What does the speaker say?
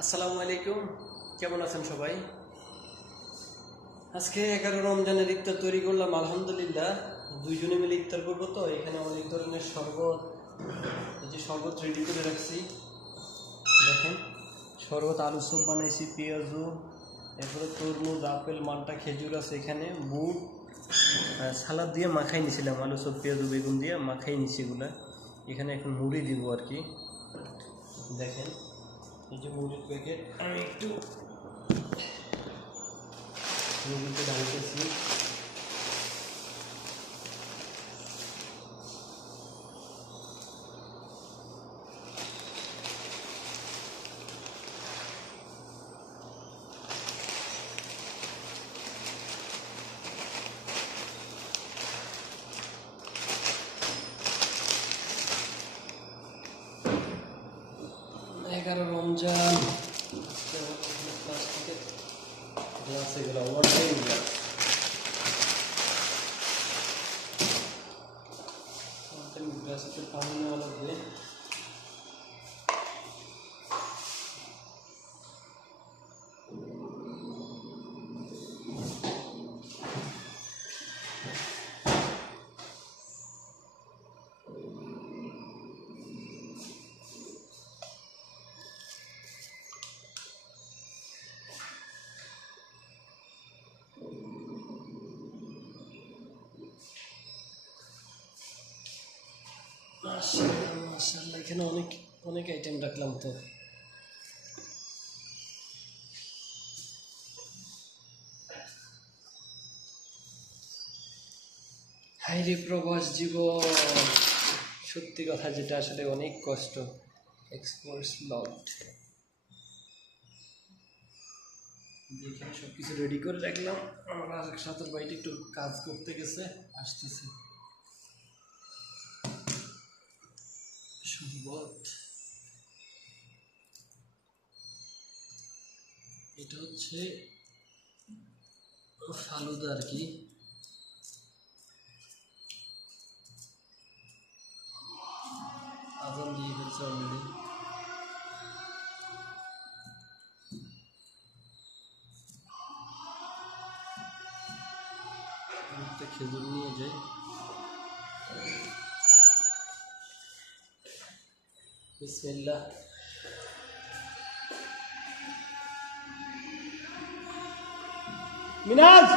আসসালামু আলাইকুম, কেমন আছেন সবাই? আজকে 11 রমজানের ইফতার তৈরি করলাম আলহামদুলিল্লাহ। দুইজনে মিলে ইফতার করবো, তো এখানে অনেক ধরনের শরবত, এই যে শরবত রেডি করে রাখছি দেখেন। শরবত, আলু চপ বানাইছি, পেঁয়াজু, এরপরে তরমুজ, আপেল, মাল্টা, খেজুর আছে, এখানে বুট সালাদ দিয়ে মাখাই নিছিলাম, আলু চপ, পেঁয়াজু, বেগুন দিয়ে মাখাই নিছি এগুলা। এখানে এখন মুড়ি দিব আর কি, দেখেন এই যে মুড়ির প্যাকেট আমি একটু মুড়িতে ঢালতেছি। এগারো রমজান, প্লাস্টিকের গ্লাস, এগুলো ওয়াটারিং গ্লাস, ওয়াটারিং গ্লাস একটু পানি নেওয়া লাগবে। মাশাআল্লাহ, এখানে অনেক অনেক আইটেম রাখলাম তো। হাইরে প্রবাস জীবন, সত্যি কথা যেটা, আসলে অনেক কষ্ট। এক্সপোর্টস লট, এখানে সব কিছু রেডি করে রাখলাম। আমার সাথের বাড়িতে একটু কাজ করতে গেছে, আসতেছে। শরবত, এটা হচ্ছে ফালুদা আর কি। আজান দিয়ে ফেলছে অলরেডি। একটা খেজুর নিয়ে যাই। বিসমিল্লাহ। মিনাজ